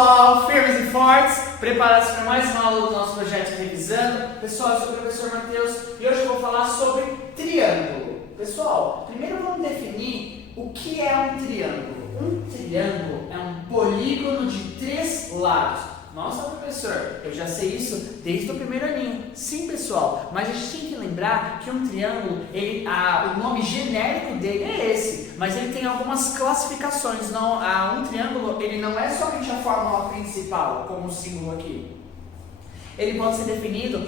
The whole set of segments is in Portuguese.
pessoal, firmes e fortes, preparados para mais uma aula do nosso projeto Revisando. Pessoal, eu sou o professor Matheus e hoje eu vou falar sobre triângulo. Pessoal, primeiro vamos definir o que é um triângulo. Um triângulo é um polígono de 3 lados. Nossa, professor, eu já sei isso desde o primeiro aninho. Sim, pessoal, mas a gente tem que lembrar que um triângulo, o nome genérico dele é esse, mas ele tem algumas classificações. Um triângulo, ele não é somente a fórmula principal, como o símbolo aqui. Ele pode ser definido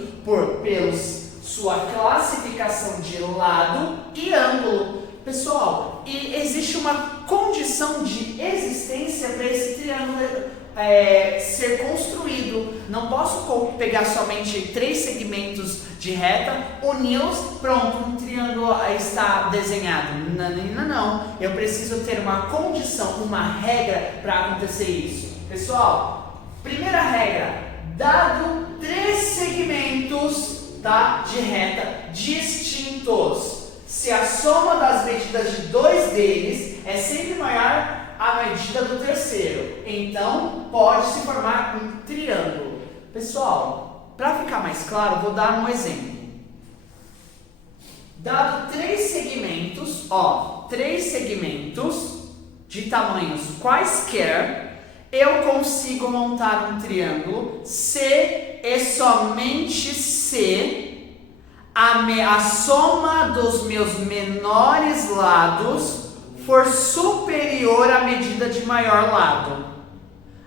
pela sua classificação de lado e ângulo. Pessoal, e existe uma condição de existência para esse triângulo ser construído. Não posso pegar somente 3 segmentos de reta, uni-los, pronto, um triângulo está desenhado. Não. Eu preciso ter uma condição, uma regra para acontecer isso. Pessoal, primeira regra, dado 3 segmentos, tá, de reta distintos, se a soma das medidas de 2 deles é sempre maior a medida do terceiro, então pode se formar um triângulo. Pessoal, para ficar mais claro, vou dar um exemplo. Dado 3 segmentos, 3 segmentos de tamanhos quaisquer, eu consigo montar um triângulo se e somente se a soma dos meus menores lados for superior à medida de maior lado.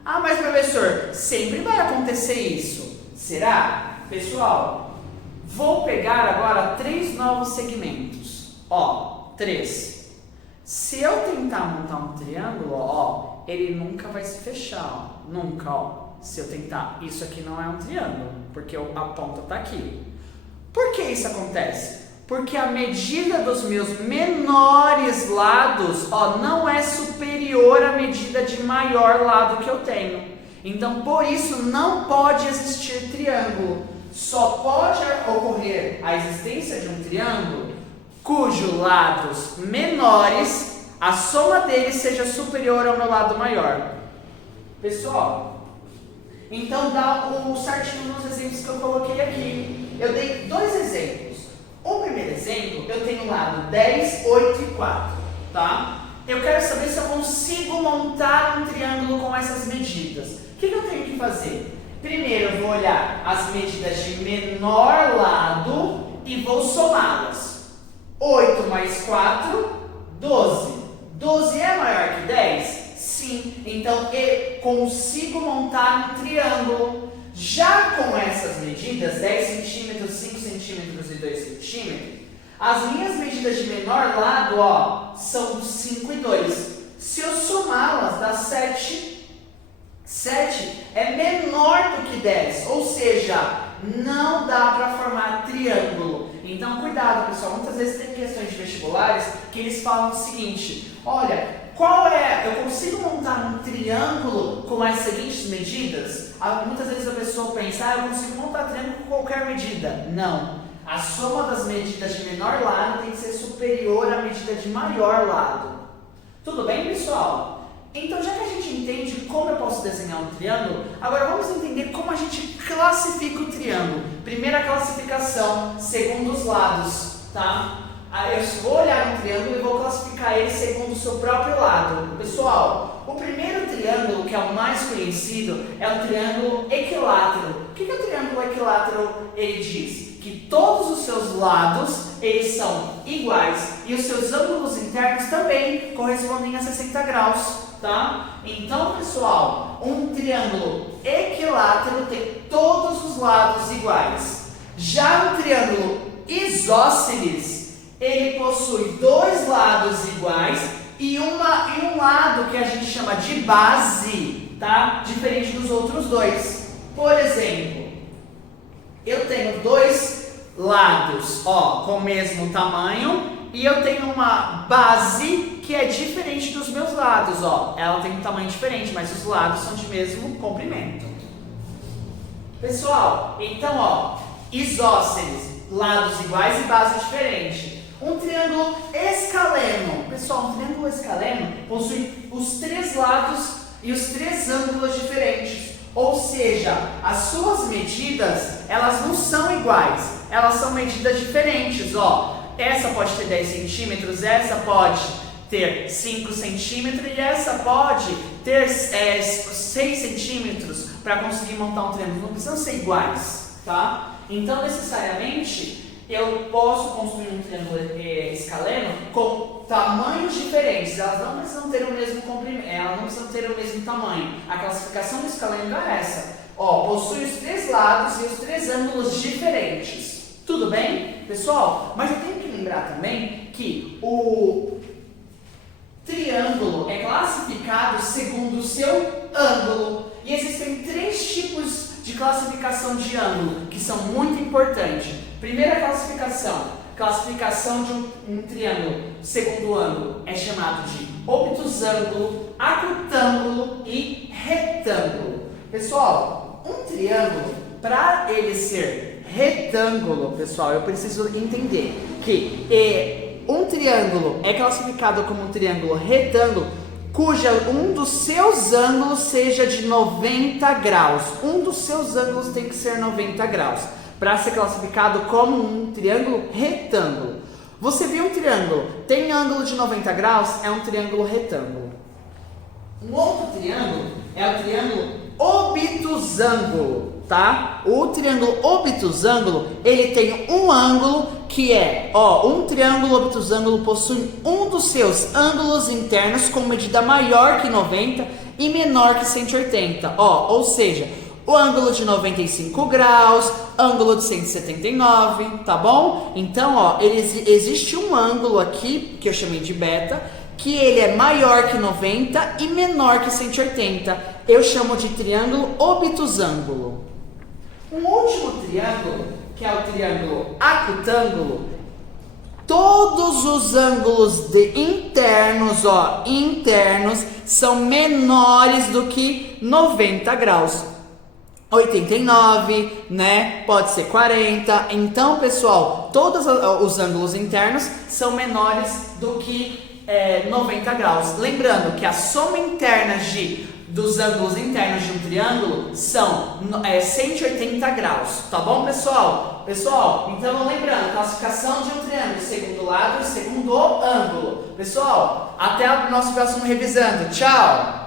Ah, mas professor, sempre vai acontecer isso. Será? Pessoal, vou pegar agora 3 novos segmentos. 3. Se eu tentar montar um triângulo, ele nunca vai se fechar. Nunca, Se eu tentar, isso aqui não é um triângulo, porque a ponta está aqui. Por que isso acontece? Porque a medida dos meus menores lados, não é superior à medida de maior lado que eu tenho. Então, por isso, não pode existir triângulo. Só pode ocorrer a existência de um triângulo cujos lados menores, a soma deles seja superior ao meu lado maior. Pessoal, então dá o certinho nos exemplos que eu coloquei aqui. Eu dei 2 exemplos. O primeiro exemplo, eu tenho o lado 10, 8 e 4, tá? Eu quero saber se eu consigo montar um triângulo com essas medidas. O que eu tenho que fazer? Primeiro eu vou olhar as medidas de menor lado e vou somá-las. 8 mais 4, 12. 12 é maior que 10? Sim. Então eu consigo montar um triângulo. Já com essas medidas, 10 centímetros, 5 centímetros e 2 centímetros, as minhas medidas de menor lado, são 5 e 2. Se eu somá-las, dá 7. 7 é menor do que 10, ou seja, não dá para formar triângulo. Então, cuidado, pessoal. Muitas vezes tem questões de vestibulares que eles falam o seguinte: olha, eu consigo montar um triângulo com as seguintes medidas? Muitas vezes a pessoa pensa, eu consigo montar triângulo com qualquer medida. Não. A soma das medidas de menor lado tem que ser superior à medida de maior lado. Tudo bem, pessoal? Então, já que a gente entende como eu posso desenhar um triângulo, agora vamos entender como a gente classifica o triângulo. Primeira classificação, segundo os lados, tá? Eu vou olhar um triângulo e vou classificar ele segundo o seu próprio lado. Pessoal, o primeiro triângulo, que é o mais conhecido, é o triângulo equilátero. O que o triângulo equilátero ele diz? Que todos os seus lados eles são iguais e os seus ângulos internos também correspondem a 60 graus, tá? Então, pessoal, um triângulo equilátero tem todos os lados iguais. Já o triângulo isósceles, ele possui 2 lados iguais e um lado que a gente chama de base, tá? Diferente dos outros 2. Por exemplo, eu tenho 2 lados, com o mesmo tamanho, e eu tenho uma base que é diferente dos meus lados, Ela tem um tamanho diferente, mas os lados são de mesmo comprimento. Pessoal, então, isósceles, lados iguais e base diferente. Um triângulo escaleno. Pessoal, um triângulo escaleno possui os 3 lados e os 3 ângulos diferentes. Ou seja, as suas medidas, elas não são iguais, elas são medidas diferentes, ó. Essa pode ter 10 centímetros, essa pode ter 5 centímetros e essa pode ter 6 centímetros para conseguir montar um triângulo. Não precisam ser iguais, tá? Então, necessariamente, eu posso construir um triângulo escaleno com tamanhos diferentes. Elas não precisam ter o mesmo comprimento, elas não precisam ter o mesmo tamanho. A classificação do escaleno é essa. Ó, possui os 3 lados e os 3 ângulos diferentes. Tudo bem, pessoal? Mas eu tenho que lembrar também que o triângulo é classificado segundo o seu ângulo. E existem 3 tipos de classificação de ângulo que são muito importantes. Primeira classificação de um triângulo segundo ângulo é chamado de obtusângulo, acutângulo e retângulo. Pessoal, um triângulo, para ele ser retângulo, pessoal, eu preciso entender que um triângulo é classificado como um triângulo retângulo cuja um dos seus ângulos seja de 90 graus. Um dos seus ângulos tem que ser 90 graus para ser classificado como um triângulo retângulo. Você viu um triângulo, tem ângulo de 90 graus, é um triângulo retângulo. Um outro triângulo é o triângulo obtusângulo, tá? O triângulo obtusângulo, ele tem um ângulo que é, ó, um triângulo obtusângulo possui um dos seus ângulos internos com medida maior que 90 e menor que 180, ó, ou seja, o ângulo de 95 graus, ângulo de 179, tá bom? Então, ó, existe um ângulo aqui, que eu chamei de beta, que ele é maior que 90 e menor que 180. Eu chamo de triângulo obtusângulo. Um último triângulo, que é o triângulo acutângulo, todos os ângulos internos, ó, internos, são menores do que 90 graus. 89, né? Pode ser 40. Então, pessoal, todos os ângulos internos são menores do que 90 graus. Lembrando que a soma interna dos ângulos internos de um triângulo são 180 graus, tá bom, pessoal? Pessoal, então lembrando, classificação de um triângulo segundo lado e segundo ângulo. Pessoal, até o nosso próximo revisando. Tchau!